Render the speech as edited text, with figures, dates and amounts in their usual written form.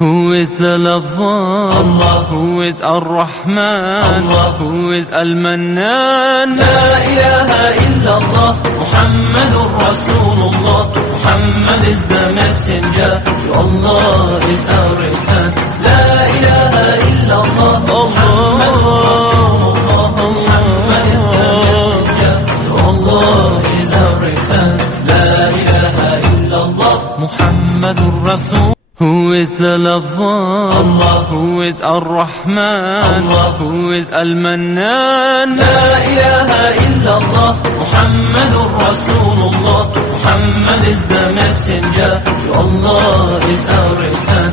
Who is the lover? Allah. Who is Ar-Rahman? Allah. Who is Al-Mannan? La ilaha illallah, Muhammadur Rasulullah. Muhammad is the messenger, to Allah is our return. La ilaha illallah, Muhammadur Rasulullah. Muhammad is the messenger, to Allah is our return. La ilaha illallah, Muhammadur Rasul. Who is the lover? Allah. Who is Ar-Rahman? Allah. Who is Al-Mannan? La ilaha illallah, Muhammadur Rasulullah. Muhammad is the messenger, to Allah is our return.